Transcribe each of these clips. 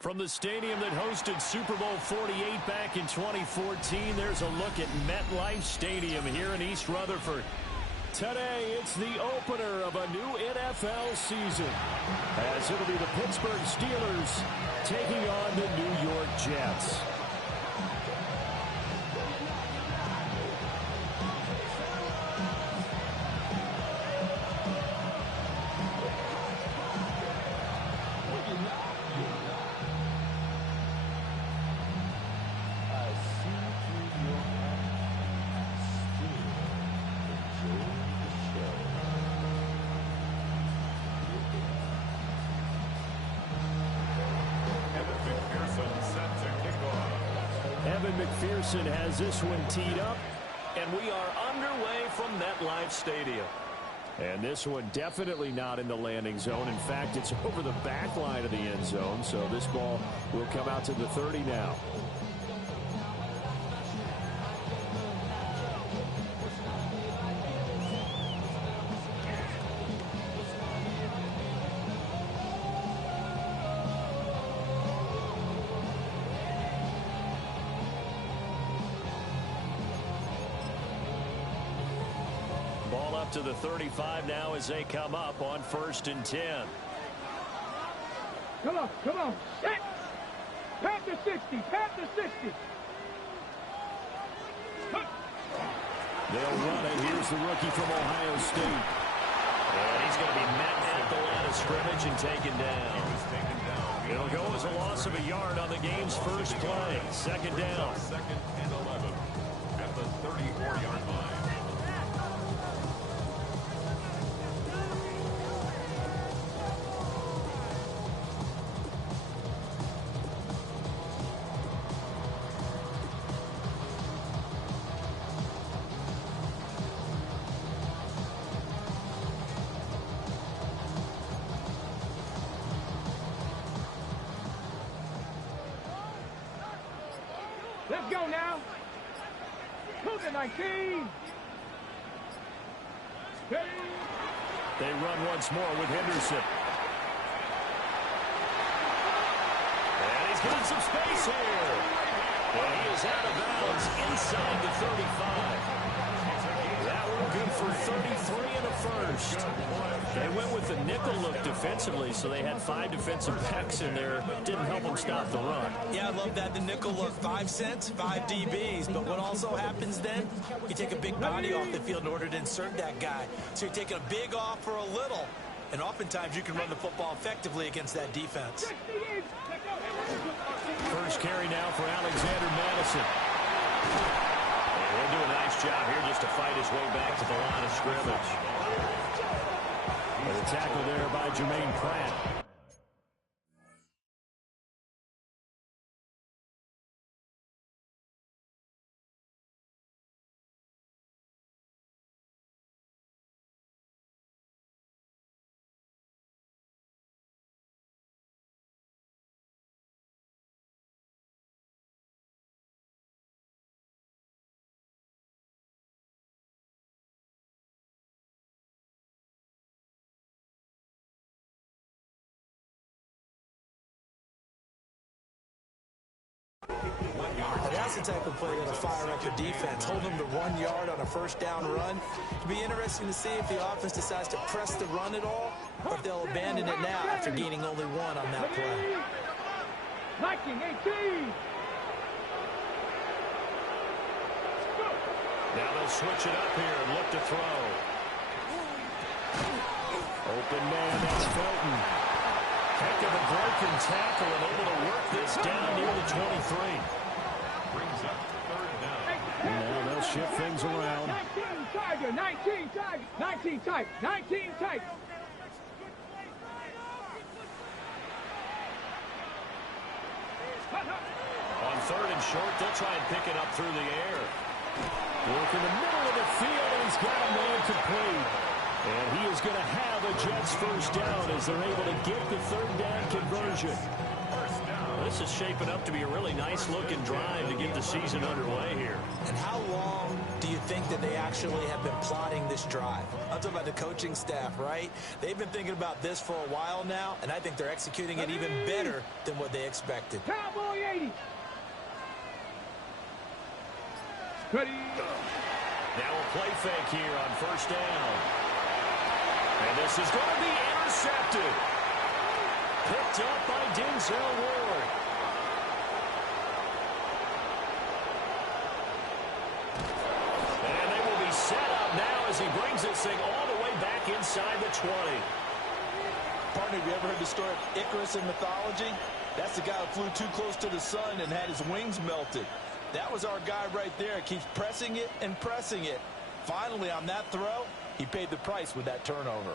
From the stadium that hosted Super Bowl 48 back in 2014, there's a look at MetLife Stadium here in East Rutherford. Today, it's the opener of a new NFL season, as it'll be the Pittsburgh Steelers taking on the New York Jets. Evan McPherson has this one teed up, and we are underway from MetLife Stadium. And this one definitely not in the landing zone. In fact, it's over the back line of the end zone, so this ball will come out to the 30 now. Ball up to the 35 now as they come up on 1st and 10. Come on, set! Pat the 60, pat the 60. They'll run it. Here's the rookie from Ohio State. And he's going to be met at the line of scrimmage and taken down. It'll go as a loss of a yard on the game's first play. Second down. 2nd and 11 at the 34-yard line. Let's go now. Move to 19. They run once more with Henderson. And he's got some space here. And he is out of bounds inside the 35. That one good for 33 and a first. They went with the nickel look defensively, so they had 5 defensive backs in there. Didn't help them stop the run. Yeah, I love that, the nickel look. 5 cents, 5 DBs. But what also happens then, you take a big body off the field in order to insert that guy. So you're taking a big off for a little. And oftentimes you can run the football effectively against that defense. First carry now for Alexander Madison. He'll do a nice job here just to fight his way back to the line of scrimmage. And a tackle there by Jermaine Pratt. That's the type of play that'll fire up a defense. Hold them to 1 yard on a first down run. It'll be interesting to see if the offense decides to press the run at all, or if they'll abandon it now after gaining only 1 on that play. 19-18. Now they'll switch it up here and look to throw. Open man, that's Felton. Heck of a broken tackle and able to work this down near the 23. Brings up 3rd down. Now they'll shift things around. 19 Tiger, 19 Tiger, 19 Tiger, 19 Tiger. On 3rd and short, they'll try and pick it up through the air. Work in the middle of the field, and he's got a man complete. And he is going to have a Jets first down as they're able to get the 3rd down conversion. this is shaping up to be a really nice-looking drive to get the season underway here. And how long do you think that they actually have been plotting this drive? I'm talking about the coaching staff, right? They've been thinking about this for a while now, and I think they're executing it even better than what they expected. Cowboy 80. Ready. Now a play fake here on first down. And this is going to be intercepted. Picked up by Denzel Ward. And they will be set up now as he brings this thing all the way back inside the 20. Partner, have you ever heard the story of Icarus in mythology? That's the guy who flew too close to the sun and had his wings melted. That was our guy right there. He keeps pressing it and pressing it. Finally, on that throw, he paid the price with that turnover.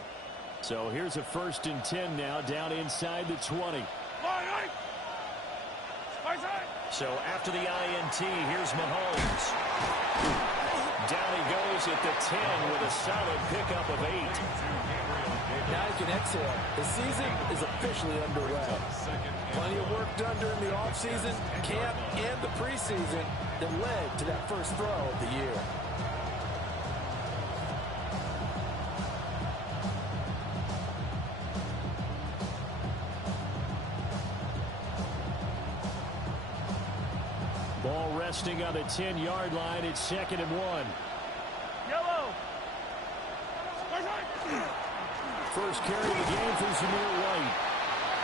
So here's a 1st and 10 now down inside the 20. So after the INT, here's Mahomes. Down he goes at the 10 with a solid pickup of 8. Now he can exhale. The season is officially underway. Plenty of work done during the offseason, camp, and the preseason that led to that first throw of the year. Ball resting on the 10-yard line. It's 2nd and 1. Yellow. First carry of the game for Zamir White.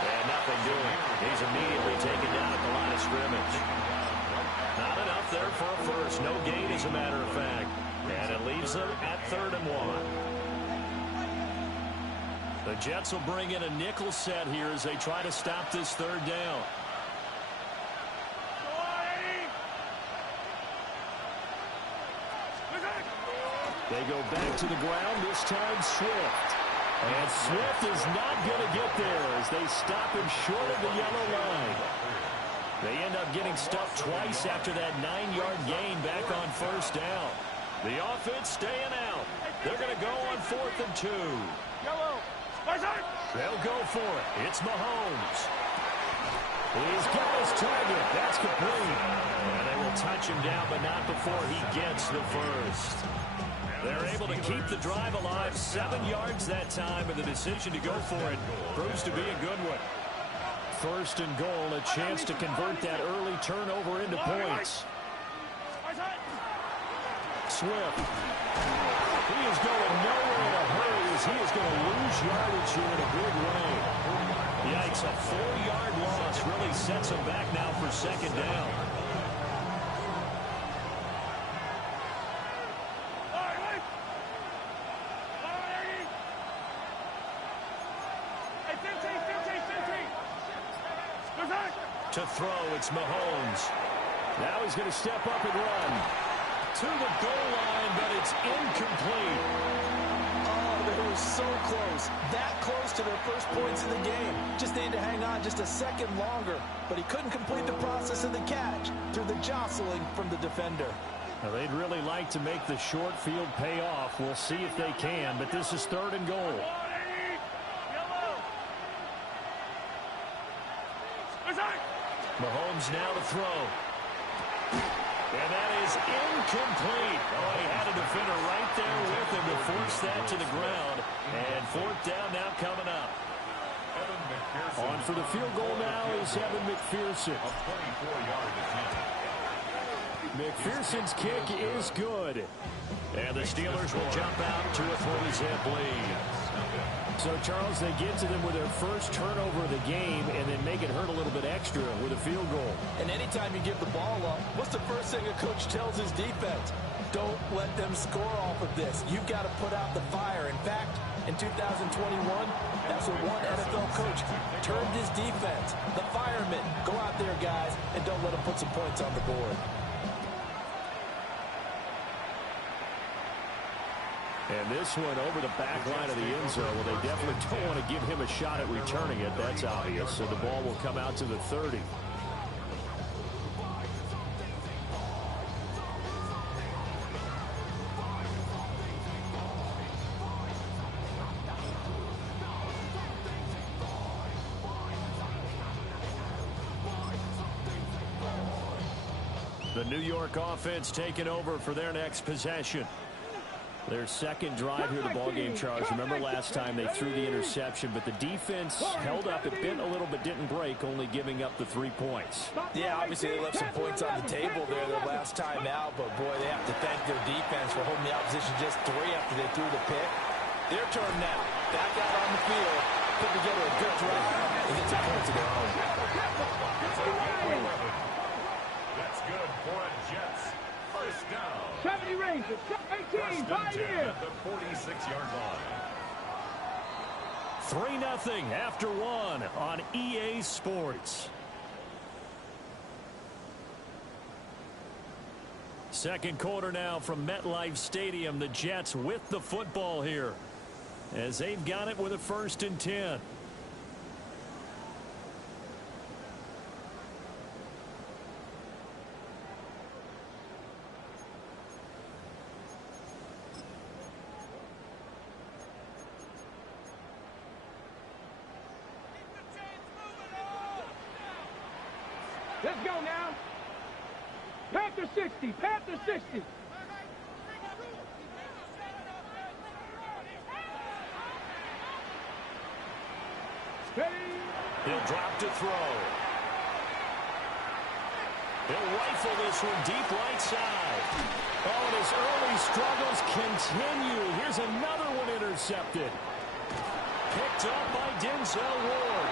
And nothing doing. He's immediately taken down at the line of scrimmage. Not enough there for a first. No gain, as a matter of fact. And it leaves them at 3rd and 1. The Jets will bring in a nickel set here as they try to stop this 3rd down. They go back to the ground, this time Swift. And Swift is not going to get there as they stop him short of the yellow line. They end up getting stuffed twice after that 9-yard gain back on 1st down. The offense staying out. They're going to go on 4th and 2. They'll go for it. It's Mahomes. He's got his target. That's complete. And they will touch him down, but not before he gets the first. They're able to keep the drive alive. 7 yards that time, and the decision to go for it proves to be a good one. 1st and goal, a chance to convert that early turnover into points. Swift. He is going nowhere in a hurry as he is going to lose yardage here in a big way. Yikes, a 4-yard loss really sets him back now for 2nd down. To throw, it's Mahomes. Now he's going to step up and run. To the goal line, but it's incomplete. Oh, they were so close. That close to their first points in the game. Just needed to hang on just a second longer. But he couldn't complete the process of the catch through the jostling from the defender. Now, they'd really like to make the short field pay off. We'll see if they can, but this is 3rd and goal. Mahomes now to throw. And that is incomplete. Oh, he had a defender right there with him to force that to the ground. And 4th down now coming up. On for the field goal now is Evan McPherson. McPherson's kick is good. And the Steelers will jump out to a 3-zip lead. So, Charles, they get to them with their first turnover of the game and then make it hurt a little bit extra with a field goal. And anytime you give the ball up, what's the first thing a coach tells his defense? Don't let them score off of this. You've got to put out the fire. In fact, in 2021, that's what one NFL coach termed his defense. The firemen. Go out there, guys, and don't let them put some points on the board. And this one over the back line of the end zone. Well, they definitely don't want to give him a shot at returning it. That's obvious. So the ball will come out to the 30. The New York offense taking over for their next possession. Their second drive here, the ballgame, Charles. Remember last time they threw the interception, but the defense held up. It bent a little but didn't break, only giving up the 3 points. Yeah, obviously they left some points on the table there their last time out, but boy, they have to thank their defense for holding the opposition just 3 after they threw the pick. Their turn now. Back out on the field, put together a good drive, and get some points of their own. That's good for a Jets. First down. 70 Rangers, 18, 5 years. At the 46-yard line. 3-0 after 1 on EA Sports. Second quarter now from MetLife Stadium. The Jets with the football here as they've got it with a 1st and 10. Let's go now. Panther 60, Panther 60. Ready. He'll drop to throw. He'll rifle this one deep right side. Oh, and his early struggles continue. Here's another one intercepted. Picked up by Denzel Ward.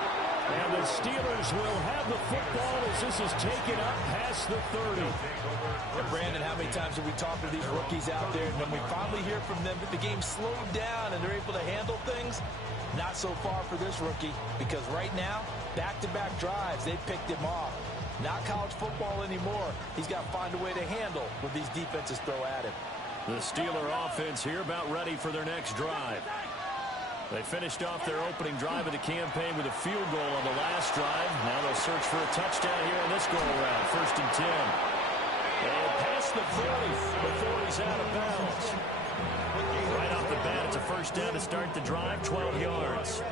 And the Steelers will have the football as this is taken up past the 30. And Brandon, how many times have we talked to these rookies out there, and then we finally hear from them that the game slowed down and they're able to handle things? Not so far for this rookie, because right now, back-to-back drives, they picked him off. Not college football anymore. He's got to find a way to handle what these defenses throw at him. The Steeler offense here about ready for their next drive. They finished off their opening drive of the campaign with a field goal on the last drive. Now they'll search for a touchdown here in this go-around. 1st and 10. And past the 40 before he's out of bounds. Right off the bat, it's a 1st down to start the drive, 12 yards.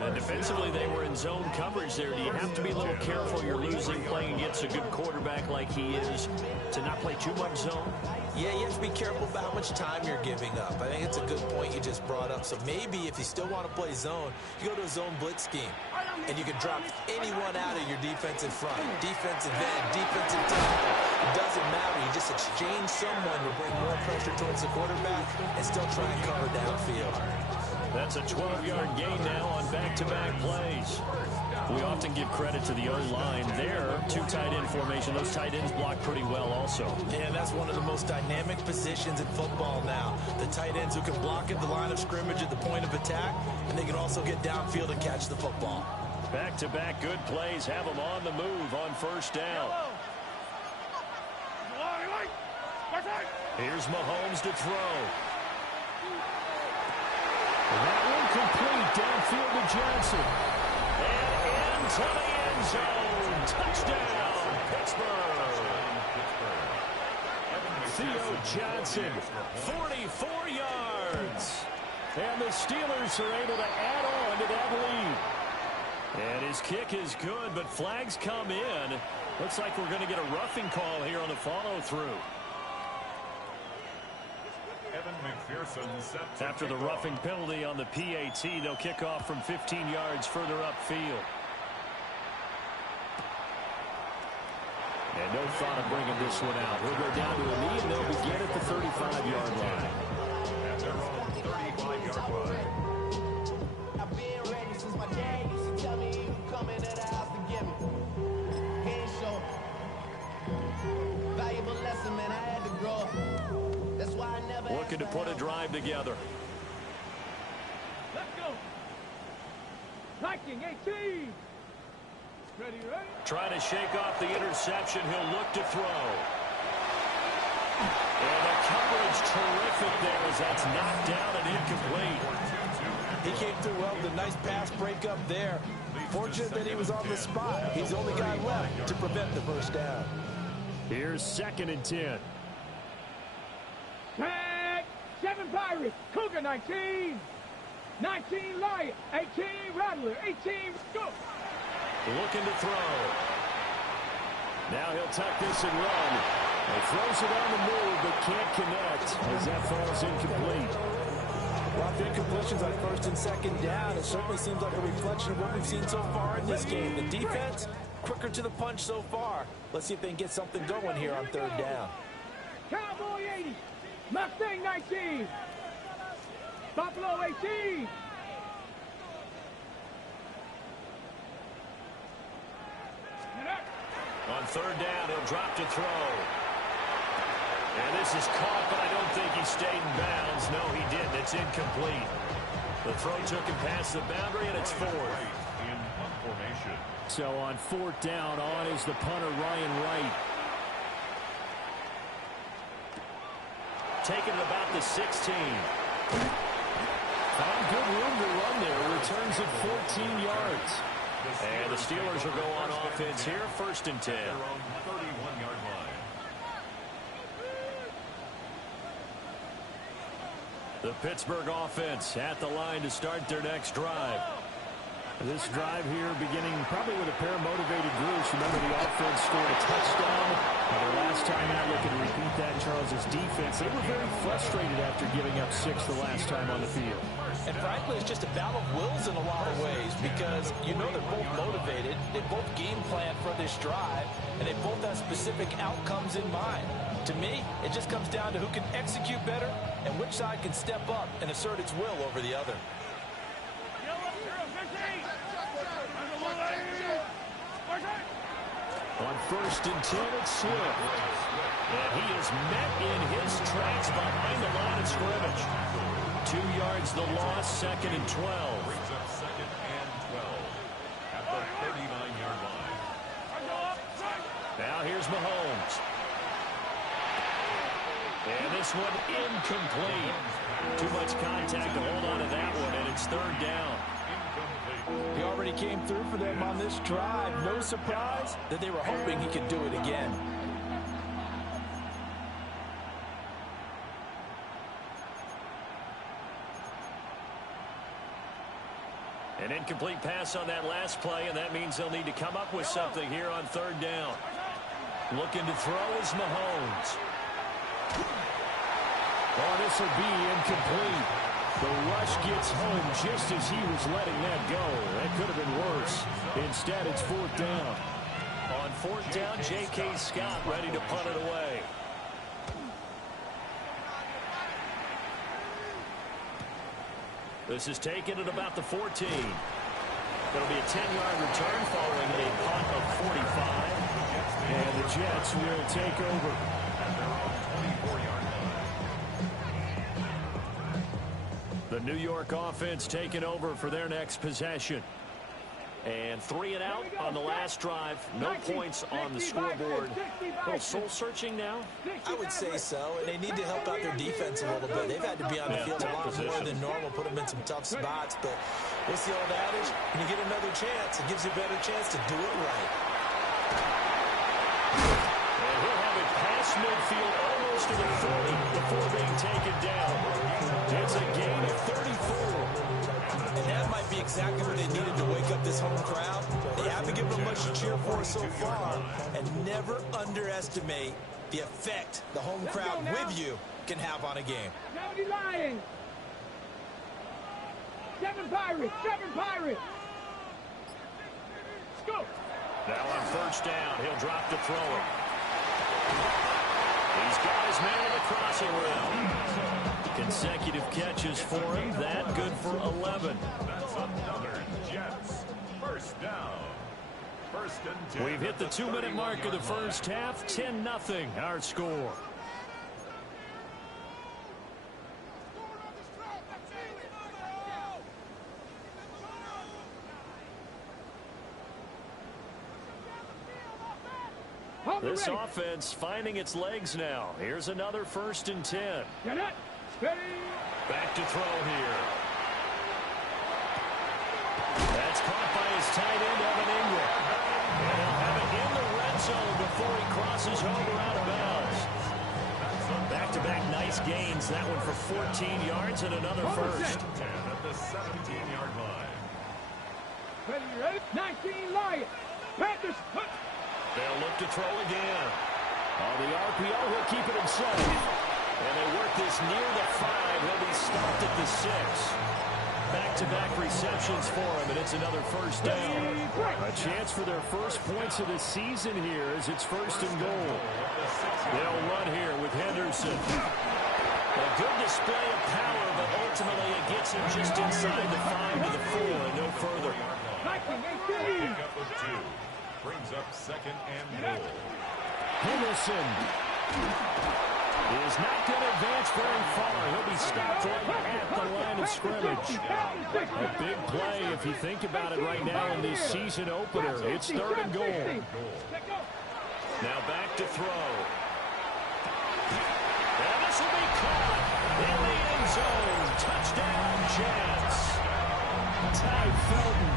And defensively, they were in zone coverage there. Do you have to be a little careful? You're losing playing against a good quarterback like he is to not play too much zone? Yeah, you have to be careful about how much time you're giving up. I think it's a good point you just brought up. So maybe if you still want to play zone, you go to a zone blitz scheme. And you can drop anyone out of your defensive front. Defensive end, defensive tackle. It doesn't matter. You just exchange someone to bring more pressure towards the quarterback and still try and cover downfield. That's a 12-yard gain now on back-to-back plays. We often give credit to the O-line there. 2 tight end formation. Those tight ends block pretty well also. Yeah, that's one of the most dynamic positions in football now. The tight ends who can block at the line of scrimmage at the point of attack, and they can also get downfield and catch the football. Back-to-back good plays have them on the move on 1st down. Here's Mahomes to throw. That one complete downfield to Johnson. And into the end zone. Touchdown, Pittsburgh. Theo Johnson, 44 yards. And the Steelers are able to add on to that lead. And his kick is good, but flags come in. Looks like we're going to get a roughing call here on the follow-through. After the roughing penalty on the PAT, they'll kick off from 15 yards further upfield. And no thought of bringing this one out. He'll go down to a knee, and they'll begin at the 35-yard line. At their own 35-yard line. I've been ready since my dad used to tell me he would come into the house to get me. Can't show valuable lesson, man. I had to grow up. That's why I never Looking to put a drive together. Let's go. Viking 18. Ready, ready. Trying to shake off the interception. He'll look to throw. And the coverage terrific there as that's knocked down and incomplete. He came through well with a nice pass breakup there. Fortunate that he was on the spot. He's the only guy left to prevent the 1st down. Here's 2nd and 10. Tag. 7 Pirates. Cougar 19. 19 Lion. 18 Rattler. 18 go. Looking to throw. Now he'll tuck this and run. He throws it on the move, but can't connect as that falls incomplete. A lot of incompletions on first and second down. It certainly seems like a reflection of what we've seen so far in this game. The defense, quicker to the punch so far. Let's see if they can get something going here on third down. Cowboy 80. Mustang 19. Buffalo 18. On third down, he'll drop to throw. And this is caught, but I don't think he stayed in bounds. No, he didn't. It's incomplete. The throw took him past the boundary, and it's fourth. In punt formation. So on fourth down, on is the punter, Ryan Wright. Taking it about the 16. Found good room to run there. Returns at 14 yards. And the Steelers will go on offense here, first and 10. Their own 31-yard line. The Pittsburgh offense at the line to start their next drive. This drive here beginning probably with a pair of motivated groups. Remember, the offense scored a touchdown. The last time out, looking to repeat that, Charles' defense, they were very frustrated after giving up 6 the last time on the field. And frankly, it's just a battle of wills in a lot of ways because you know they're both motivated, they both game plan for this drive, and they both have specific outcomes in mind. To me, it just comes down to who can execute better and which side can step up and assert its will over the other. On first and 10, it's Swift. And he is met in his tracks behind the line of scrimmage. 2 yards the loss, second and 12. Brings up second and 12 at the 39-yard line. Now here's Mahomes. And this one incomplete. Too much contact to hold on to that one, and it's third down. He already came through for them on this drive. No surprise that they were hoping he could do it again. An incomplete pass on that last play, and that means they'll need to come up with something here on third down. Looking to throw is Mahomes. Oh, this will be incomplete. The rush gets home just as he was letting that go. That could have been worse. Instead, it's fourth down. On fourth down, J.K. Scott ready to punt it away. This is taken at about the 14. It'll be a 10-yard return following a punt of 45. And the Jets will take over. At their own 24-yard line. The New York offense taking over for their next possession. And 3 and out on the last drive. No points on the scoreboard. A little soul-searching now? I would say so, and they need to help out their defense a little bit. They've had to be on the field a lot more than normal, put them in some tough spots. But what's the old adage? When you get another chance, it gives you a better chance to do it right. And he'll have it past midfield almost to the 30 before being taken down. It's a gain of 34. And that might be exactly what they needed to wake up this home crowd. They haven't given them much to cheer for so far. And never underestimate the effect the home crowd with you can have on a game. 70 Lions. 7 Pirates. 7 Pirates. Let's go. Now on first down, he'll drop to throw it. He's got his man in the crossing route. Consecutive catches for him. That good for 11. That's another Jets. First down. First and 10. We've hit the 2-minute mark of the first half. 10-0 our score. This offense finding its legs now. Here's another first and 10. Get it. Steady. Back to throw here. That's caught by his tight end, Evan Ingram. And he'll have it in the red zone before he crosses over out of bounds. Back-to-back nice gains. That one for 14 yards and another first. 10 at the 17-yard line. Ready, ready. 19 Lions. Panthers. They'll look to throw again. On the RPO, he'll keep it himself. And they work this near the 5. He'll be stopped at the 6. Back-to-back receptions for him, and it's another first down. A chance for their first points of the season here as it's first and goal. They'll run here with Henderson. A good display of power, but ultimately it gets him just inside the 5 to the 4 and no further. Pick up of 2. Brings up second and goal. Henderson is not going to advance very far. He'll be stopped right at the line of scrimmage. A big play if you think about it right now in this season opener. It's third and goal. Now back to throw. And this will be caught in the end zone. Touchdown, Jets. Ty Felton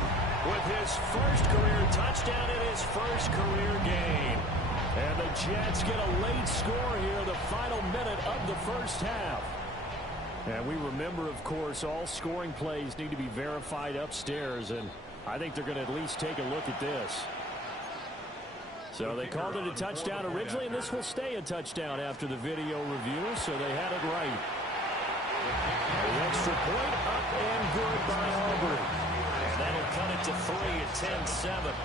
with his first career touchdown in his first career game. And the Jets get a late score here, the final minute of the first half. And we remember, of course, all scoring plays need to be verified upstairs, and I think they're going to at least take a look at this. So they called it a touchdown originally, and this will stay a touchdown after the video review, so they had it right. The extra point up and good by Auburn. And that'll cut it to 3 at 10-7.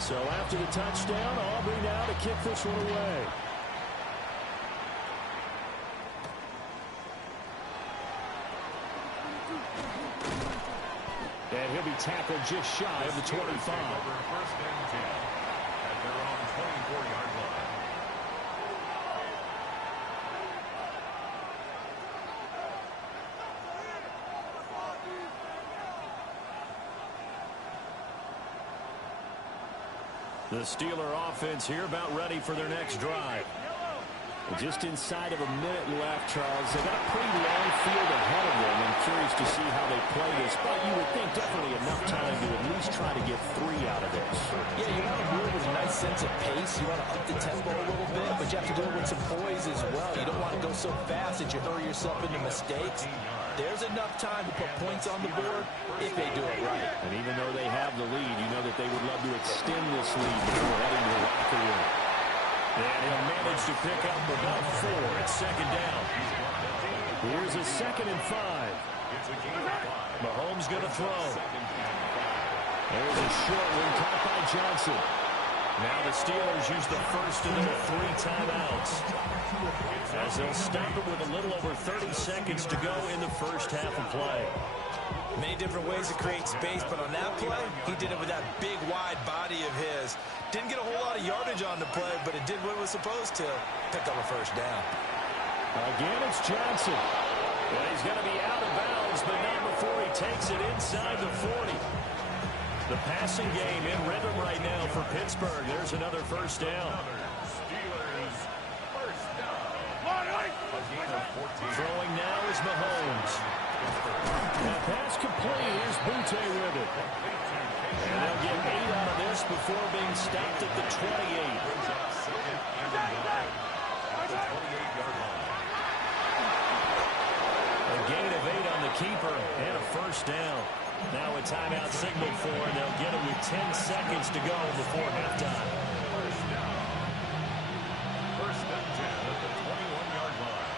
So after the touchdown, Aubrey now to kick this one away. And he'll be tackled just shy of the 25. First and 10 at their own 24-yard line. The Steeler offense here about ready for their next drive. Just inside of a minute left, Charles. They've got a pretty long field ahead of them. I'm curious to see how they play this, but you would think definitely enough time to at least try to get 3 out of this. Yeah, you want to move with a nice sense of pace. You want to up the tempo a little bit, but you have to do it with some poise as well. You don't want to go so fast that you hurry yourself into mistakes. There's enough time to put points on the board if they do it right. And even though they have the lead, you know that they would love to extend this lead before heading to the locker room. And he'll manage to pick up about 4 at second down. Here's a 2nd and 5. Mahomes going to throw. There's a short one caught by Johnson. Now the Steelers use the first of their 3 timeouts, as they'll stop it with a little over 30 seconds to go in the first half of play. Many different ways to create space, but on that play, he did it with that big, wide body of his. Didn't get a whole lot of yardage on the play, but it did what it was supposed to. Pick up a first down. Again, it's Johnson. Well, he's going to be out of bounds, but not before he takes it inside the 40. The passing game in rhythm right now for Pittsburgh. There's another first down. Steelers first down. Throwing now is Mahomes. Now pass complete. Here's Butte with it. And they'll get 8 out of this before being stopped at the 28. A gain of 8 on the keeper and a first down. Now a timeout signal for, and they'll get it with 10 seconds to go before halftime. First and 10 at the 21-yard line.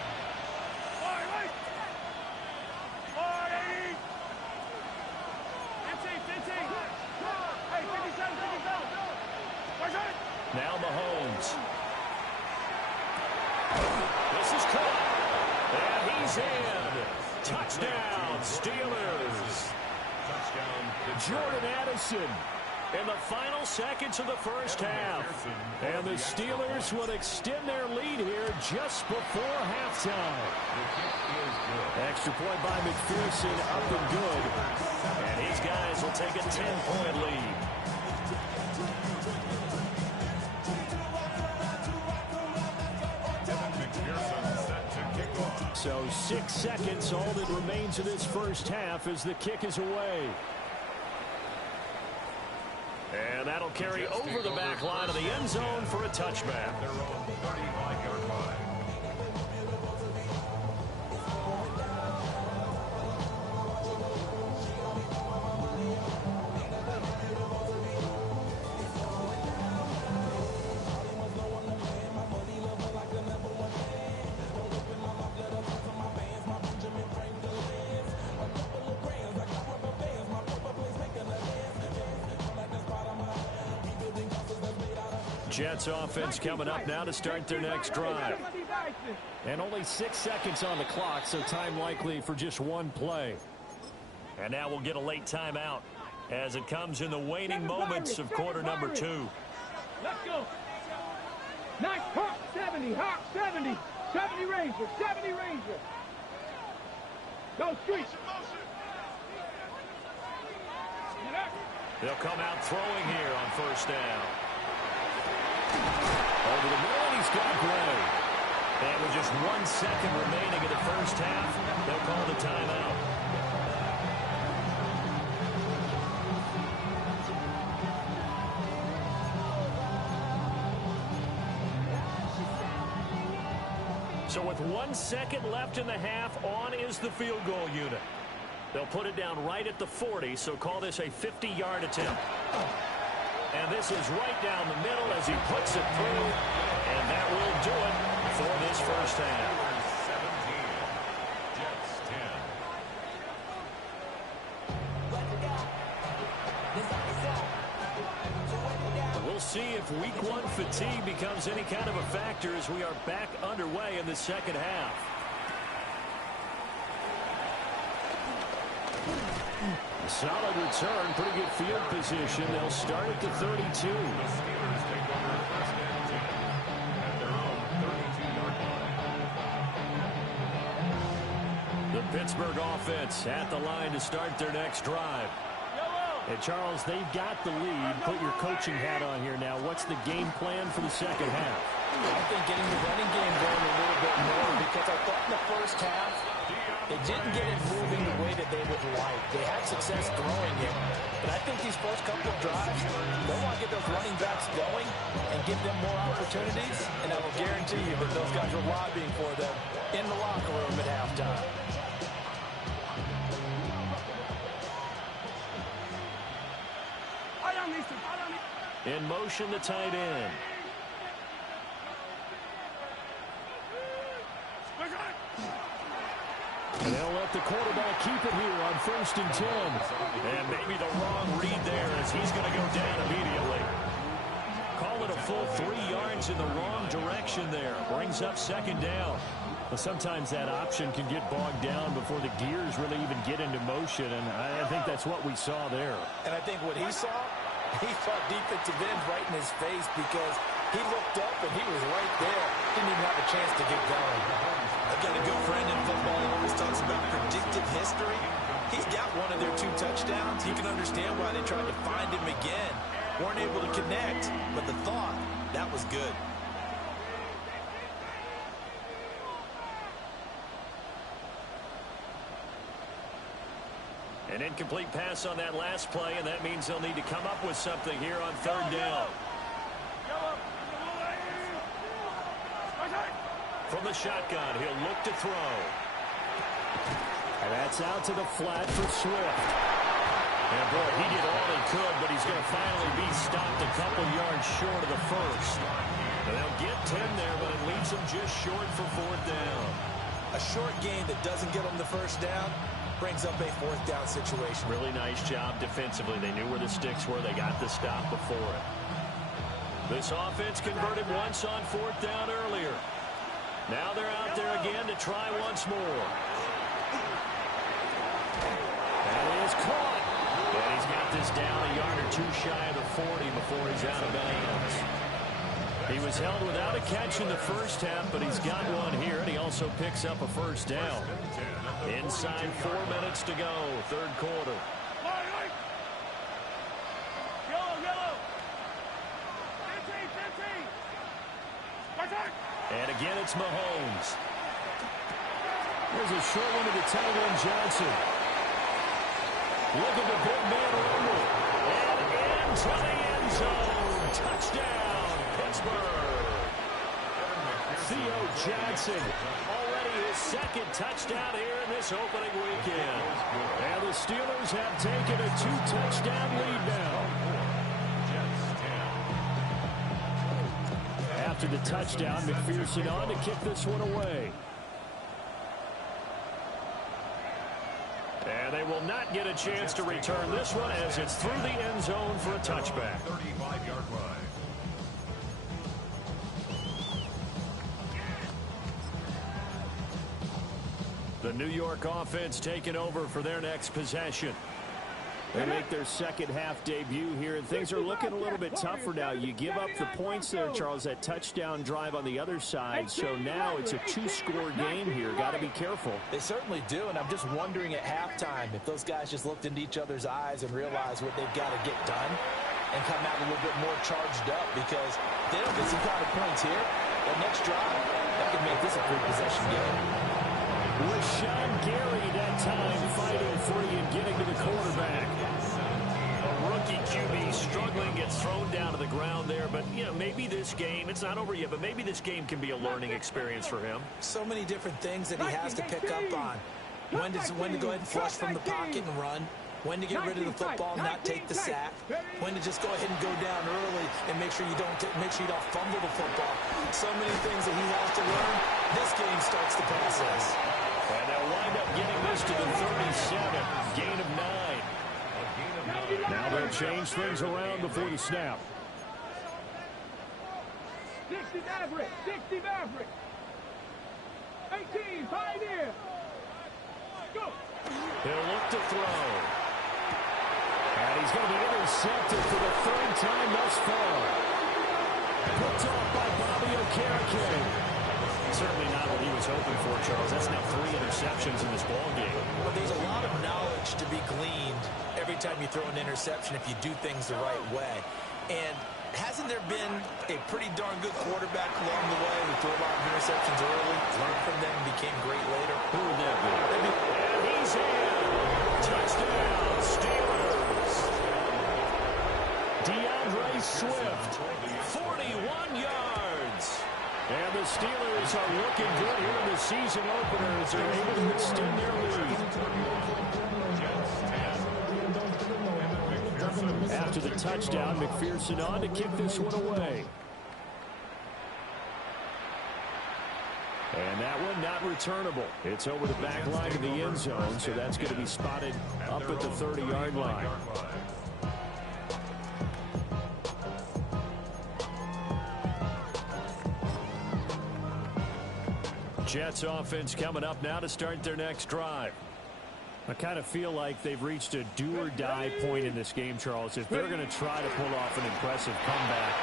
Now Mahomes. This is caught. And he's in. Touchdown, Steelers. Jordan Addison in the final seconds of the first half. And the Steelers will extend their lead here just before halftime. Extra point by McPherson, up and good. And these guys will take a 10-point lead. So 6 seconds, all that remains of this first half as the kick is away. And that'll carry over the back line of the end zone for a touchback. Their own 35-yard line. Jets offense coming up now to start their next drive. And only 6 seconds on the clock, so time likely for just one play. And now we'll get a late timeout as it comes in the waning moments of quarter number 2. Let's go. Nice Hawk 70, Hawk 70. 70 Ranger, 70 Ranger. Go street. They'll come out throwing here on first down. Over the middle, and he's got Gray. And with just 1 second remaining in the first half, they'll call the timeout. So with 1 second left in the half, on is the field goal unit. They'll put it down right at the 40, so call this a 50-yard attempt. And this is right down the middle as he puts it through. And that will do it for this first half. 17, Jets 10. We'll see if week 1 fatigue becomes any kind of a factor as we are back underway in the second half. A solid return, pretty good field position. They'll start at the 32. The Steelers take over first and 10 at their own 32-yard line. The Pittsburgh offense at the line to start their next drive. And Charles, they've got the lead. Put your coaching hat on here now. What's the game plan for the second half? I think getting the running game going a little bit more, because I thought in the first half they didn't get it moving the way that they would like. They had success throwing it, but I think these first couple of drives, they want to get those running backs going and give them more opportunities, and I will guarantee you that those guys were lobbying for them in the locker room at halftime. In motion, the tight end. And they'll let the quarterback keep it here on first and 10. And maybe the wrong read there as he's going to go down immediately. Call it a full 3 yards in the wrong direction there. Brings up second down. Well, sometimes that option can get bogged down before the gears really even get into motion, and I think that's what we saw there. And I think what he saw defensive end right in his face, because he looked up and he was right there. Didn't even have a chance to get going. I've got a good friend in football who always talks about predictive history. He's got one of their 2 touchdowns. You can understand why they tried to find him again. Weren't able to connect, but the thought, that was good. An incomplete pass on that last play, and that means they'll need to come up with something here on third down. From the shotgun, he'll look to throw. And that's out to the flat for Swift. And boy, he did all he could, but he's going to finally be stopped a couple yards short of the first. And they'll get 10 there, but it leaves them just short for fourth down. A short gain that doesn't get them the first down brings up a fourth down situation. Really nice job defensively. They knew where the sticks were. They got the stop before it. This offense converted once on fourth down earlier. Now they're out there again to try once more. That is caught. And he's got this down a yard or 2 shy of the 40 before he's out of bounds. He was held without a catch in the first half, but he's got one here, and he also picks up a first down. Inside 4 minutes to go, third quarter. And again, it's Mahomes. There's a short one to the tight end, Johnson. Look at the big man rumble. And into the end zone. Touchdown, Pittsburgh. Theo Johnson. Already his second touchdown here in this opening weekend. And the Steelers have taken a 2-touchdown lead now. After the touchdown, McPherson on to kick this one away. And they will not get a chance to return this one as it's through the end zone for a touchback. 35-yard line. The New York offense taking over for their next possession. They make their second half debut here, and things are looking a little bit tougher now. You give up the points there, Charles, that touchdown drive on the other side. So now it's a two-score game here. Got to be careful. They certainly do, and I'm just wondering at halftime if those guys just looked into each other's eyes and realized what they've got to get done and come out a little bit more charged up, because if they don't get some kind of points here, the next drive, that could make this a three-possession game. Rashawn Gary that time fighting free and getting to the quarterback. A rookie QB struggling, gets thrown down to the ground there. But, you know, maybe this game, it's not over yet, but maybe this game can be a learning experience for him. So many different things that he has to pick up on. When to go ahead and flush from the pocket and run. When to get rid of the football and not take the sack. When to just go ahead and go down early and make sure you don't fumble the football. So many things that he has to learn. This game starts the process. And they'll wind up getting this to the 37. Gain of 9. Now they'll change things around before the snap. 60 Maverick. 60 Maverick. 18 Pioneer. Go. He'll look to throw. And he's going to be intercepted for the third time thus far. Picked off by Bobby Okereke. Certainly not what he was hoping for, Charles. That's now 3 interceptions in this ball game. Well, there's a lot of knowledge to be gleaned every time you throw an interception if you do things the right way. And hasn't there been a pretty darn good quarterback along the way who threw a lot of interceptions early, learned from them, and became great later? Who would that be? And he's in. Touchdown, Steelers. DeAndre Swift, 41 yards. And the Steelers are looking good here in the season opener as they're able to extend their lead. After the touchdown, McPherson on to kick this one away. And that one not returnable. It's over the back line of the end zone, so that's going to be spotted up at the 30-yard line. Jets offense coming up now to start their next drive. I kind of feel like they've reached a do-or-die point in this game, Charles. If they're going to try to pull off an impressive comeback,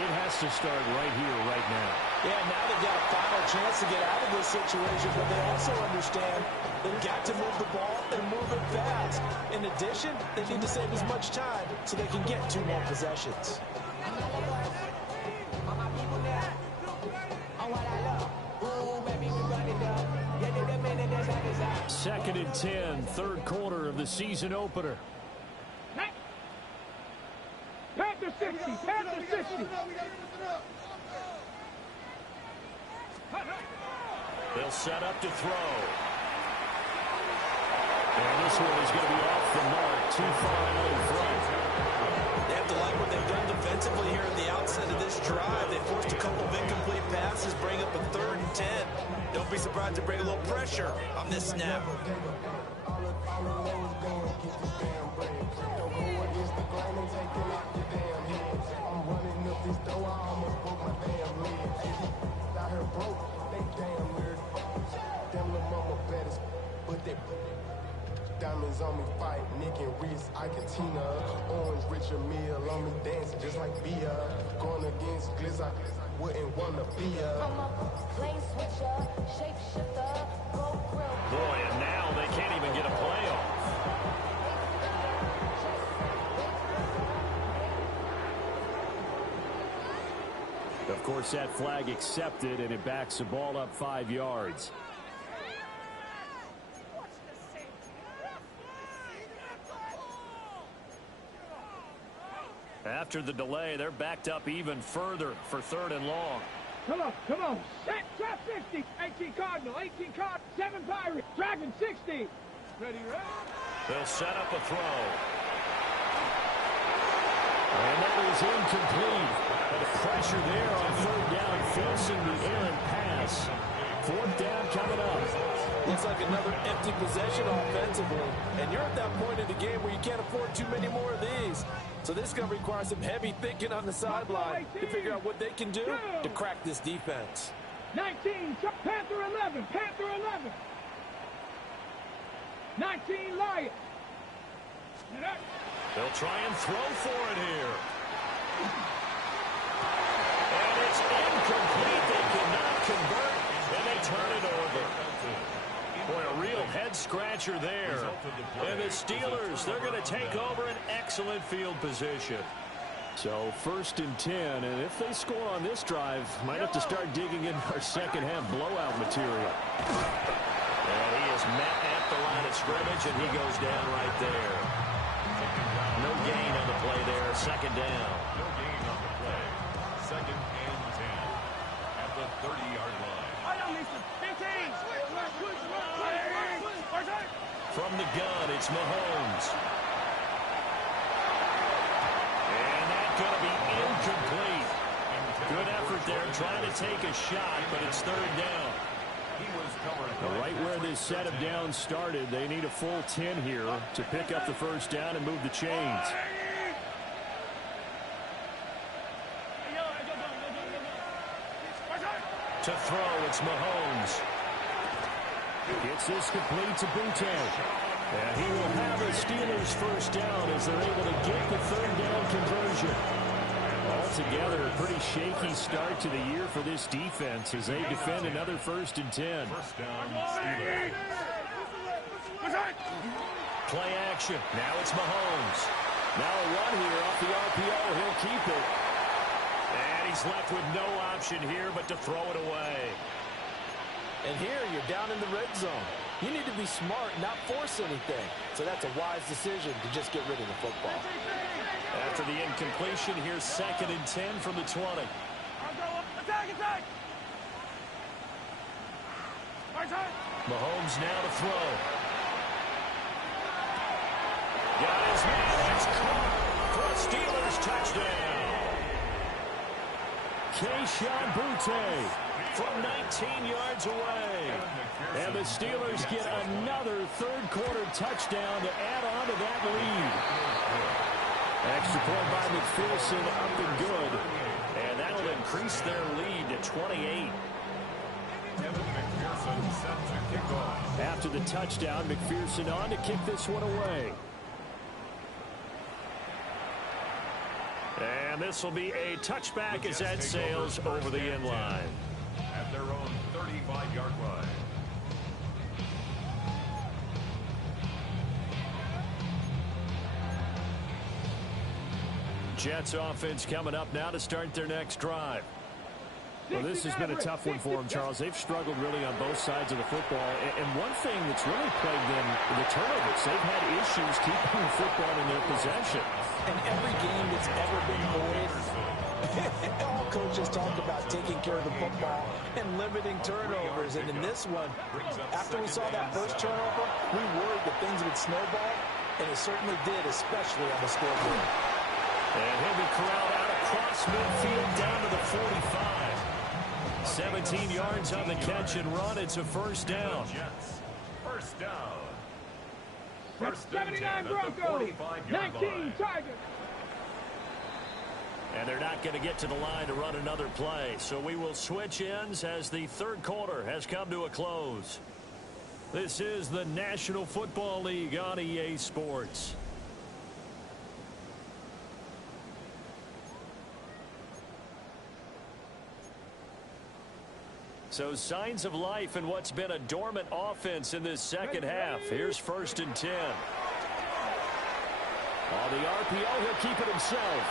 it has to start right here, right now. Yeah, now they've got a final chance to get out of this situation, but they also understand they've got to move the ball and move it fast. In addition, they need to save as much time so they can get 2 more possessions. Second and 10, third quarter of the season opener. Panther 60. Panther 60. They'll set up to throw. And this one is going to be off the mark, too far out in front. They have to like what they've done defensively here at the outset of this drive. They forced a couple of incomplete passes, bring up a 3rd and 10. Don't be surprised to bring a little pressure on this snap. Diamonds on me fight, Nick and Reese, Ike and Tina. Orange Richard Mill on me dancing just like Bia. Going against Glizz, I wouldn't want to be Lane switcher, shape shifter, go grill. Boy, and now they can't even get a play off. Of course, that flag accepted, and it backs the ball up 5 yards. After the delay, they're backed up even further for 3rd and long. Come on. Set, trap 50. 18 Cardinal, 18 Cardinal, 7 Pirate, Dragon 60. Ready? They'll set up a throw. And that is incomplete. But the pressure there on 3rd down, forcing the errant pass. 4th down coming up. Looks like another empty possession offensively. And you're at that point in the game where you can't afford too many more of these. So this is going to require some heavy thinking on the sideline to figure out what they can do to crack this defense. 19, Panther 11, Panther 11. 19 Lions. They'll try and throw for it here. And it's incomplete. They cannot convert, and they turn it over. Boy, a real head-scratcher there. And the Steelers, they're going to take over an excellent field position. So 1st and 10, and if they score on this drive, might have to start digging in our second-half blowout material. And he is met at the line of scrimmage, and he goes down right there. No gain on the play there. 2nd down. No gain on the play. 2nd and 10 at the 30-yard line. From the gun, it's Mahomes. And that's going to be incomplete. Good effort there, trying to take a shot, but it's 3rd down. He was covered Right where this set of downs started, they need a full 10 here to pick up the 1st down and move the chains. To throw, it's Mahomes. Gets this complete to Butte. And he will have a Steelers 1st down as they're able to get the 3rd down conversion. Altogether, a pretty shaky start to the year for this defense as they defend another 1st and 10. 1st down, Steelers. Play action. Now it's Mahomes. Now a run here off the RPO. He'll keep it. And he's left with no option here but to throw it away. And here you're down in the red zone. You need to be smart, not force anything. So that's a wise decision to just get rid of the football. After the incompletion, here's 2nd and 10 from the 20. Mahomes now to throw. Got his man. It's caught for a Steelers touchdown. Kayshon Boutte from 19 yards away. And the Steelers get another 3rd quarter touchdown to add on to that lead. Extra point by McPherson, up and good. And that'll increase their lead to 28. Kevin McPherson set to kick off. After the touchdown, McPherson on to kick this one away. And this will be a touchback as that sails over the end line. At their own 35-yard line. Jets offense coming up now to start their next drive. Well, this has been a tough one for them, Charles. They've struggled really on both sides of the football. And one thing that's really plagued them, the turnovers. They've had issues keeping the football in their possession. And every game that's ever been played, all coaches talk about taking care of the football and limiting turnovers. And in this one, after we saw that first turnover, we worried that things would snowball, and it certainly did, especially on the scoreboard. And he'll be corralled out across midfield down to the 45. 17 yards on the catch and run. It's a 1st down. Jets. 1st down. That's 79 Broncos, 19 Tigers. And they're not going to get to the line to run another play. So we will switch ends as the 3rd quarter has come to a close. This is the National Football League on EA Sports. So signs of life in what's been a dormant offense in this 2nd half. Here's 1st and 10. On the RPO, he'll keep it himself.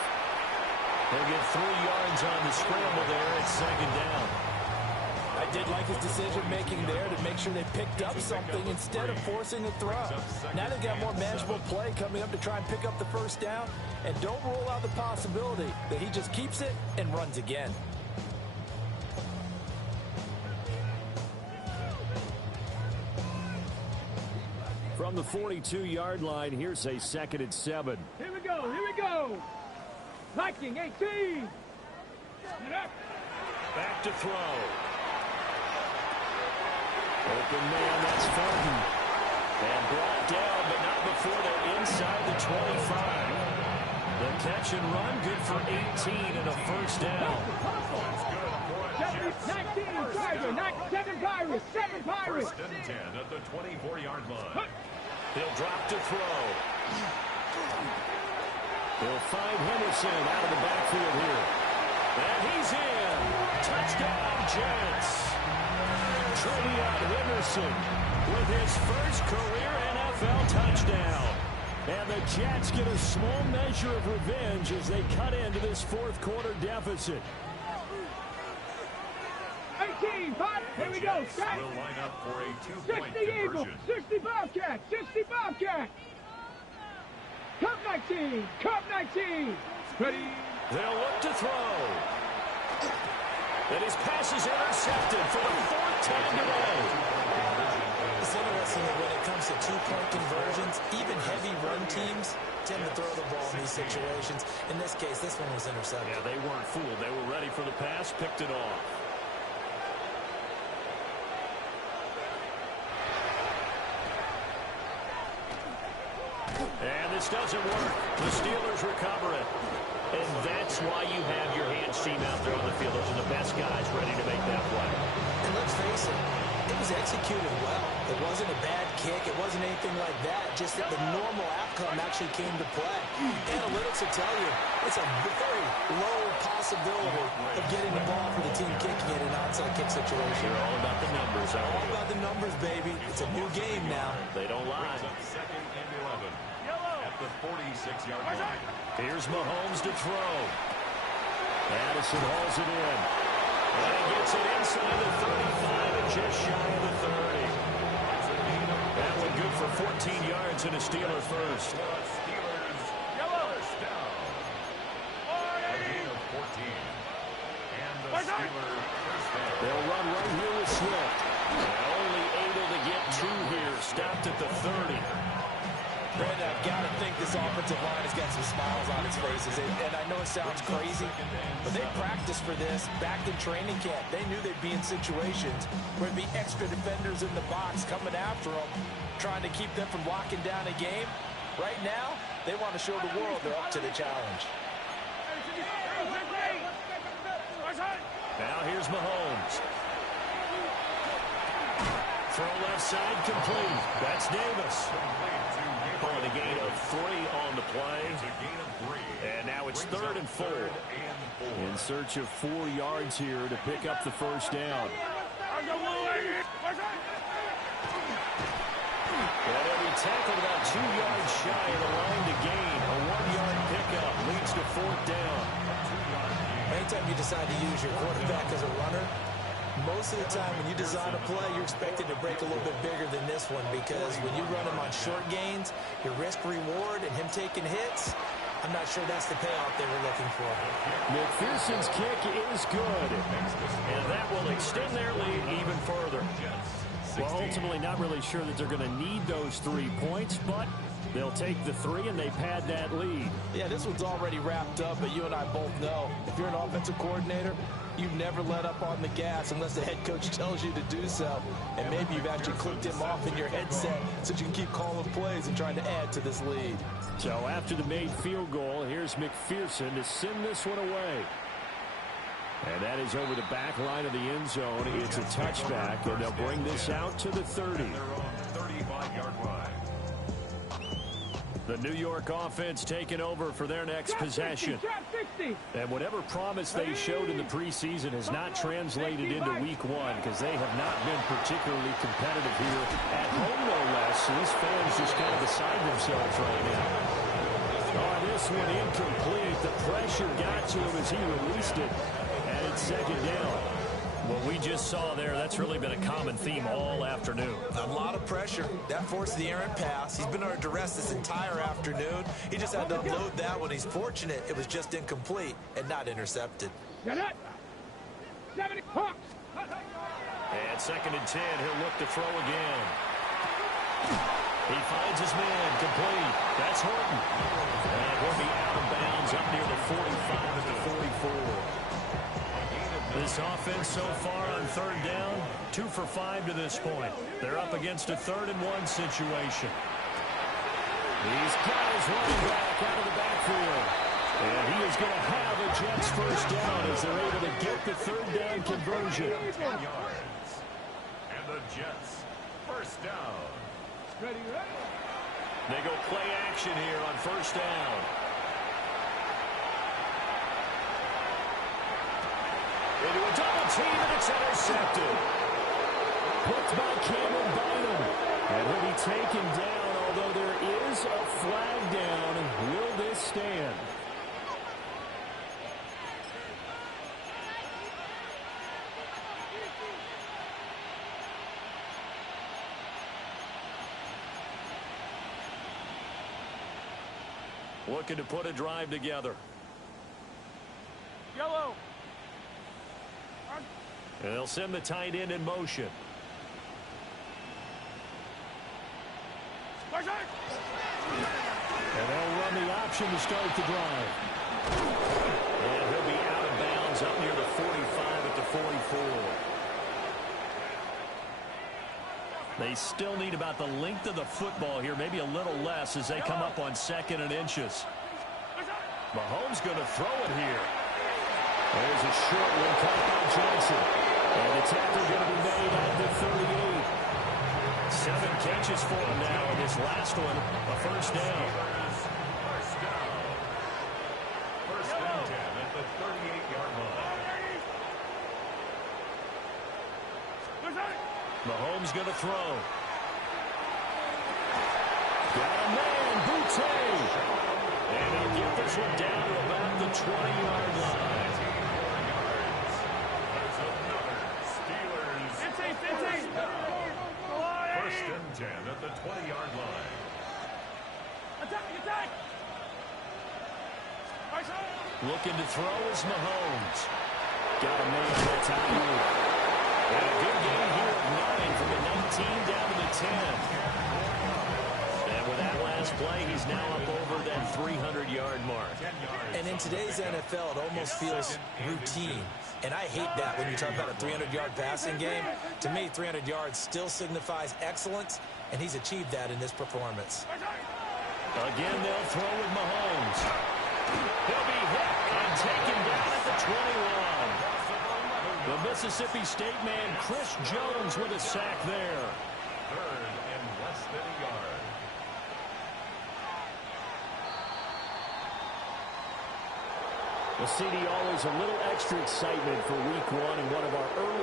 He'll get 3 yards on the scramble there. It's 2nd down. I did like his decision-making there to make sure they picked up something instead of forcing a throw. Now they've got more manageable play coming up to try and pick up the 1st down. And don't rule out the possibility that he just keeps it and runs again. From the 42-yard line, here's a 2nd and 7. Here we go, here we go. Viking 18. Back to throw. Open man, that's Fulton. And brought down, but not before they're inside the 25. The catch and run, good for 18 and a 1st down. 19 Tiger, 7 Pirates, 7 Pirates. 1st and 10 at the 24-yard line. He'll drop to throw. He'll find Henderson out of the backfield here. And he's in. Touchdown, Jets. Trevion Henderson with his first career NFL touchdown. And the Jets get a small measure of revenge as they cut into this fourth quarter deficit. 18, 5, here we go. Set. Will line up for a 2-point 60 Eagles, conversion. 60 Bobcat, 60 Bobcat. Cup 19, Cup 19. Ready. They'll look to throw. And his pass is intercepted for the fourth time today. It's interesting that when it comes to two-point conversions, even heavy run teams tend to throw the ball in these situations. In this case, this one was intercepted. Yeah, they weren't fooled. They were ready for the pass, picked it off. And this doesn't work. The Steelers recover it. And that's why you have your hands team out there on the field. Those are the best guys ready to make that play. And let's face it, it was executed well. It wasn't a bad kick. It wasn't anything like that. Just that the normal outcome actually came to play. Analytics will tell you it's a very low possibility of getting the ball for the team kicking it in an onside kick situation. They're all about the numbers. All about the numbers, baby. It's a new game now. They don't lie. Brings up second and 11 at the 46-yard line. Here's Mahomes to throw. Addison hauls it in. And he gets it inside the 35 and just shy of the 30. That one good for 14 yards and a Steeler first. The Steelers first down. A gain of 14. And the Steelers first down. They'll run right here with Swift. Only able to get two here. Stopped at the 30. Brandon, I've got to think this offensive line has got some smiles on its faces. And I know it sounds crazy, but they practiced for this back in training camp. They knew they'd be in situations where there'd be extra defenders in the box coming after them, trying to keep them from locking down a game. Right now, they want to show the world they're up to the challenge. Now here's Mahomes. Throw left side complete. That's Davis. Calling a gain of 3 on the play. It's a gain of 3. And now it's third and 4. In search of 4 yards here to pick up the first down. And he'll be tackled about 2 yards shy of the line to gain. A 1-yard pickup leads to fourth down. Anytime you decide to use your quarterback as a runner, most of the time when you design a play, you're expected to break a little bit bigger than this one, because when you run him on short gains, your risk-reward and him taking hits, I'm not sure that's the payoff they were looking for. McPherson's kick is good. And that will extend their lead even further. Well, ultimately not really sure that they're going to need those 3 points, but they'll take the 3 and they pad that lead. Yeah, this one's already wrapped up, but you and I both know if you're an offensive coordinator, you never let up on the gas unless the head coach tells you to do so. And maybe you've actually clicked him off in your headset so you can keep calling plays and trying to add to this lead. So after the made field goal, here's McPherson to send this one away. And that is over the back line of the end zone. It's a touchback, and they'll bring this out to the 30. They're on 35-yard line. The New York offense taking over for their next possession. And whatever promise they showed in the preseason has not translated into week 1, because they have not been particularly competitive here at home, no less. So these fans just kind of beside themselves right now. Oh, this one incomplete. The pressure got to him as he released it, and it's second down. What we just saw there, that's really been a common theme all afternoon. A lot of pressure. That forced the errant pass. He's been under duress this entire afternoon. He just had to unload that one. He's fortunate it was just incomplete and not intercepted. And second and 10, he'll look to throw again. He finds his man, complete. That's Horton. And he'll be out of bounds up near the 45 at the 44. This offense so far on third down, 2 for 5 to this point. They're up against a 3rd and 1 situation. He's got his running back out of the backfield. And he is going to have a Jets first down as they're able to get the 3rd down conversion. 10 yards. And the Jets first down. They go play action here on first down. Into a double team, and it's intercepted. Picked by Cameron Bynum. And he'll be taken down, although there is a flag down. Will this stand? Looking to put a drive together. Yellow. And they'll send the tight end in motion. And they'll run the option to start the drive. And he'll be out of bounds up near the 45 at the 44. They still need about the length of the football here, maybe a little less as they come up on 2nd and inches. Mahomes going to throw it here. There's a short one caught by Johnson. And the tackle going to be made at the 38. 7 catches for him now, and his last one, a first down. First and 10 at the 38-yard line. Mahomes going to throw. Got a man, Boutte. And he'll get this one down to about the 20-yard line. First and 10 at the 20-yard line. Attack! Looking to throw is Mahomes. Got a man, that's out of here. And a good game here of 9 from the 19 down to the 10. And with that last play, he's now up over that 300-yard mark. And in today's NFL, it almost feels routine. And I hate that when you talk about a 300-yard passing game. To me, 300 yards still signifies excellence, and he's achieved that in this performance. Again, they'll throw with Mahomes. He'll be hit and taken down at the 21. The Mississippi State man, Chris Jones, with a sack there. Third and less than a yard. Well, CD, always a little extra excitement for week 1, and